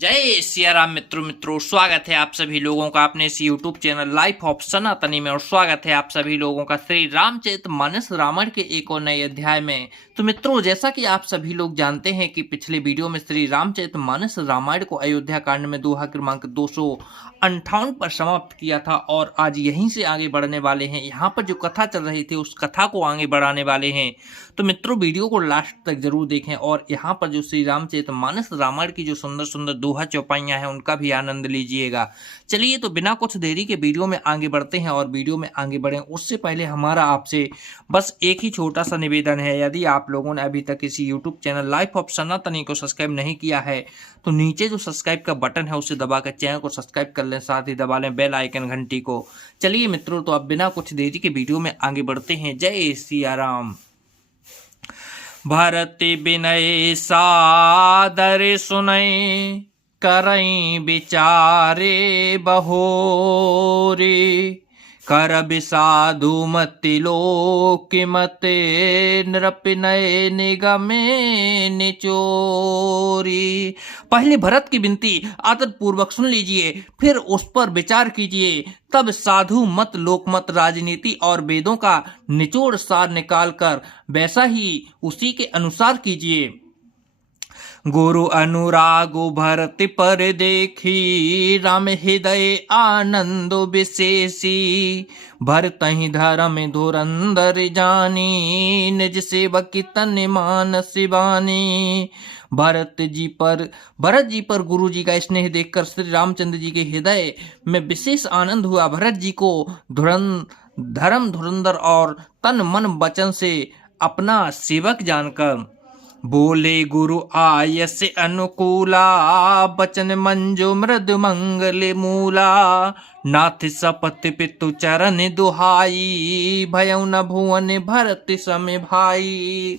जय सिया राम मित्रों स्वागत है आप सभी लोगों का अपने इस YouTube चैनल लाइफ ऑफ सनातनी में। और स्वागत है आप सभी लोगों का श्री रामचरितमानस रामायण के एक और नए अध्याय में। तो मित्रों, जैसा कि आप सभी लोग जानते हैं कि पिछले वीडियो में श्री रामचरितमानस रामायण को अयोध्या कांड में दोहा क्रमांक 258 पर समाप्त किया था और आज यहीं से आगे बढ़ने वाले हैं। यहाँ पर जो कथा चल रही थी उस कथा को आगे बढ़ाने वाले हैं। तो मित्रों, वीडियो को लास्ट तक जरूर देखें और यहाँ पर जो श्री रामचरितमानस रामायण की जो सुंदर सुंदर दोहा चौपाइयाँ हैं उनका भी आनंद लीजिएगा। चलिए, तो बिना कुछ देरी के वीडियो में आगे बढ़ते हैं। और वीडियो में आगे बढ़ें उससे पहले हमारा आपसे बस एक ही छोटा सा निवेदन है। यदि आप लोगों ने अभी तक इसी यूट्यूब चैनल लाइफ ऑफ सनातनी को सब्सक्राइब नहीं किया है तो नीचे जो सब्सक्राइब का बटन है उसे दबाकर चैनल को सब्सक्राइब कर लें, साथ ही दबा लें बेल आइकन घंटी को। चलिए मित्रों, तो अब बिना कुछ देरी के वीडियो में आगे बढ़ते हैं। जय सिया राम। भरति विनय सादर सुनय करई विचारे बहोरे कर विसाधु मति लोक मते नृपिनय निगमे निचोरी। पहले भरत की विनती आदर पूर्वक सुन लीजिए, फिर उस पर विचार कीजिए। तब साधु मत, लोकमत, राजनीति और वेदों का निचोड़ सार निकालकर वैसा ही उसी के अनुसार कीजिए। गुरु अनुरागो भरति पर देखी राम हृदय आनंद विशेषी। भरतहि धर्म धुरंधर जानी निज सेवक तन मानस बानी। भरत जी पर गुरु जी का स्नेह देखकर श्री रामचंद्र जी के हृदय में विशेष आनंद हुआ। भरत जी को धर्म धुरंधर और तन मन वचन से अपना सेवक जानकर बोले गुरु आयस अनुकूला। बचन मंजो मृदु मंगल मूला। नाथ सपत पितु चरण दुहाई। भयउ न भुवन भरत सम भाई।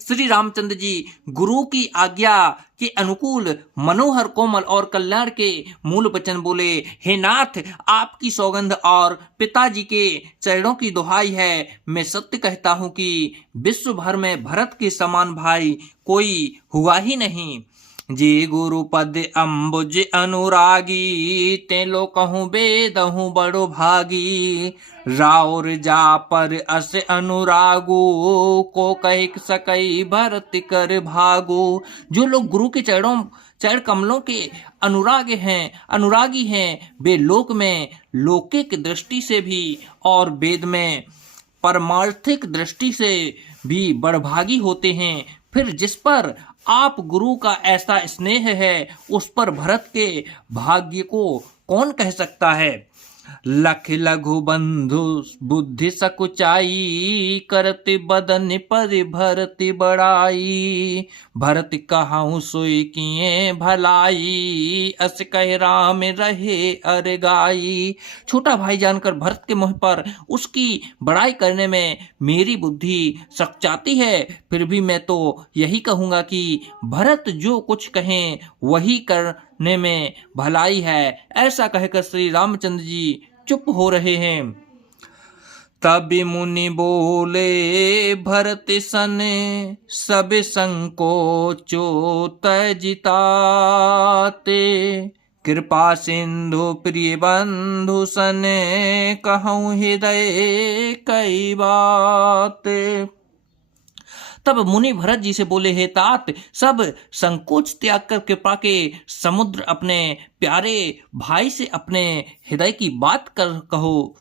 श्री रामचंद्र जी गुरु की आज्ञा के अनुकूल मनोहर कोमल और कल्याण के मूल वचन बोले। हे नाथ, आपकी सौगंध और पिताजी के चरणों की दुहाई है। मैं सत्य कहता हूं कि विश्व भर में भरत के समान भाई कोई हुआ ही नहीं। जे गुरु पद अम्बुज अनुरागी ते लो कहूँ बेदहूँ बड़ो भागी। राउर जा पर अस अनुरागो को कह सकई भरत कर भागो। जो लोग गुरु के चरण कमलों के अनुरागी हैं वे लोक में लौकिक दृष्टि से भी और वेद में परमार्थिक दृष्टि से भी बड़भागी होते हैं। फिर जिस पर आप गुरु का ऐसा स्नेह है उस पर भरत के भाग्य को कौन कह सकता है। लख लघु बंधु बुद्धि सकुचाई। करते बदन पर भरत बड़ाई। भरत कहाऊं सोई किए भलाई। अस कह राम रहे अर गाई। छोटा भाई जानकर भरत के मुँह पर उसकी बड़ाई करने में मेरी बुद्धि सकचाती है। फिर भी मैं तो यही कहूँगा कि भरत जो कुछ कहें वही करने में भलाई है। ऐसा कहकर श्री रामचंद्र जी चुप हो रहे हैं। तब मुनि बोले भरत सन सब संकोचो तजिताते। कृपा सिंधु प्रिय बंधु सन कहूँ हृदय कई बाते। तब मुनि भरत जी से बोले, हे तात, सब संकोच त्याग कर कृपा के समुद्र अपने प्यारे भाई से अपने हृदय की बात कर कहो।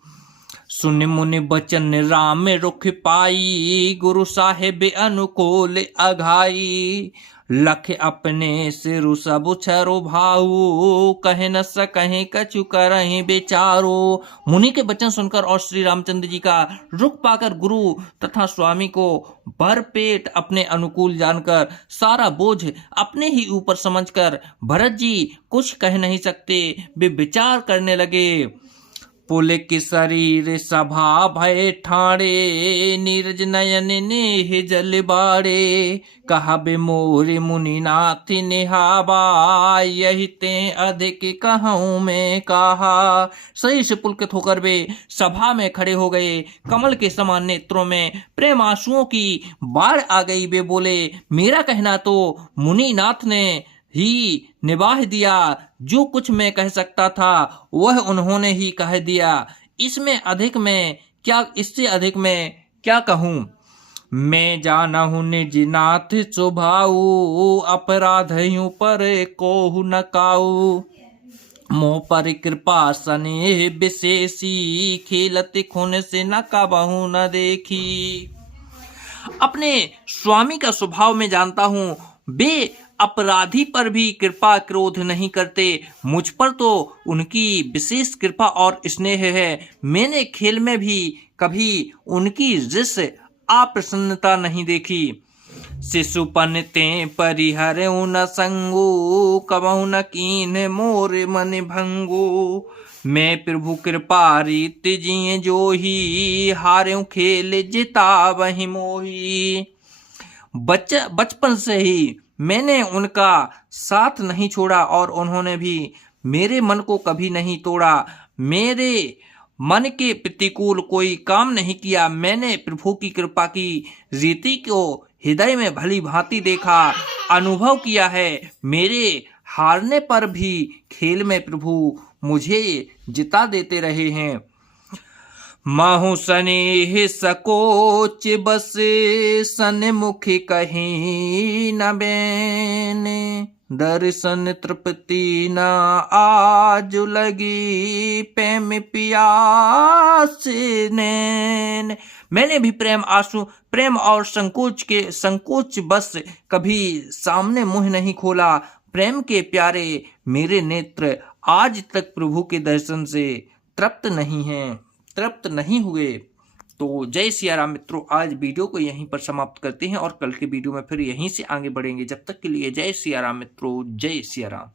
सुन मुनि बचन राम रुख पाई। गुरु साहेब अनुकूल अघाई। लख अपने सिरु सब छरो भाऊ। कहे न सकहे कछु करहि बेचारो। मुनि के वचन सुनकर और श्री रामचंद्र जी का रुख पाकर गुरु तथा स्वामी को भरपेट अपने अनुकूल जानकर सारा बोझ अपने ही ऊपर समझकर भरत जी कुछ कह नहीं सकते। वे विचार करने लगे। पुल के शरीर सभा भय ठाणे। नीरज नयन नेह जल बाड़े। कहा बे मोरे मुनिनाथ निहाबा। यही ते अधिक कहूँ मैं कहा। सही से पुलकित होकर वे सभा में खड़े हो गए। कमल के समान नेत्रों में प्रेम आंसुओं की बाढ़ आ गई। वे बोले, मेरा कहना तो मुनिनाथ ने ही निभाह दिया। जो कुछ मैं कह सकता था वह उन्होंने ही कह दिया। इससे अधिक मैं क्या कहूँ। मैं जाना हूँ निज नाथ स्वभाऊ, अपराधयों पर कोहु न काऊ। मोह पर कृपा सनेह विशेषी, खेलत खून से न कबहु न देखी। अपने स्वामी का स्वभाव मैं जानता हूँ, वे अपराधी पर भी कृपा क्रोध नहीं करते। मुझ पर तो उनकी विशेष कृपा और स्नेह है। मैंने खेल में भी कभी उनकी जिस अप्रसन्नता नहीं देखी। शिशुपन ते परिहरऊ न संगु, कबहु न कीन्ह मोर मन भंगु। मैं प्रभु कृपा रीत जिये जोही, हार्यों खेल जिता वही मोही। बचपन से ही मैंने उनका साथ नहीं छोड़ा और उन्होंने भी मेरे मन को कभी नहीं तोड़ा। मेरे मन के प्रतिकूल कोई काम नहीं किया। मैंने प्रभु की कृपा की रीति को हृदय में भली भांति देखा, अनुभव किया है। मेरे हारने पर भी खेल में प्रभु मुझे जिता देते रहे हैं। माहु सनेह सकोच बस, सन्मुख कहीं न बैने। दर्शन तृप्ति न आज लगी, प्रेम पियास नैन। मैंने भी प्रेम और संकोच बस कभी सामने मुंह नहीं खोला। प्रेम के प्यारे मेरे नेत्र आज तक प्रभु के दर्शन से तृप्त नहीं हुए। तो जय सिया राम मित्रों, आज वीडियो को यहीं पर समाप्त करते हैं और कल के वीडियो में फिर यहीं से आगे बढ़ेंगे। जब तक के लिए जय सिया राम मित्रों, जय सिया राम।